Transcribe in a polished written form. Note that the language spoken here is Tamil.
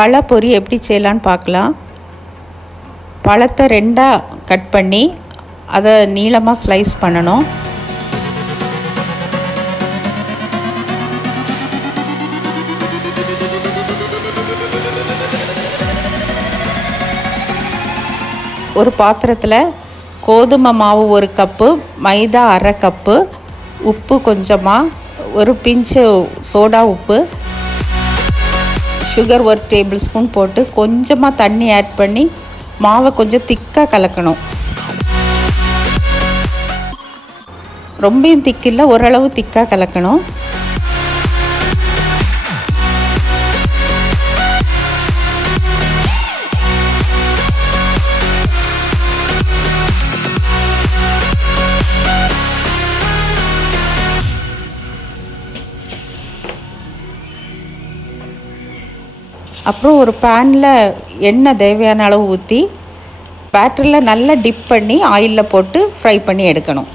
பழப்பொரி எப்படி செய்யலான்னு பார்க்கலாம். பழத்தை ரெண்டாக கட் பண்ணி அதை நீளமாக ஸ்லைஸ் பண்ணணும். ஒரு பாத்திரத்தில் கோதுமை மாவு 1 கப்பு, மைதா அரை கப்பு, உப்பு கொஞ்சமாக, ஒரு பிஞ்சு சோடா உப்பு, சுகர் 1 டேபிள் ஸ்பூன் போட்டு கொஞ்சமாக தண்ணி ஆட் பண்ணி மாவை கொஞ்சம் திக்காக கலக்கணும். ரொம்பவும் திக்கில்லை, ஓரளவு திக்காக கலக்கணும். அப்புறம் ஒரு பேனில் எண்ணெய் தேவையான அளவு ஊற்றி பேட்டரியில் நல்லா டிப் பண்ணி ஆயிலில் போட்டு ஃப்ரை பண்ணி எடுக்கணும்.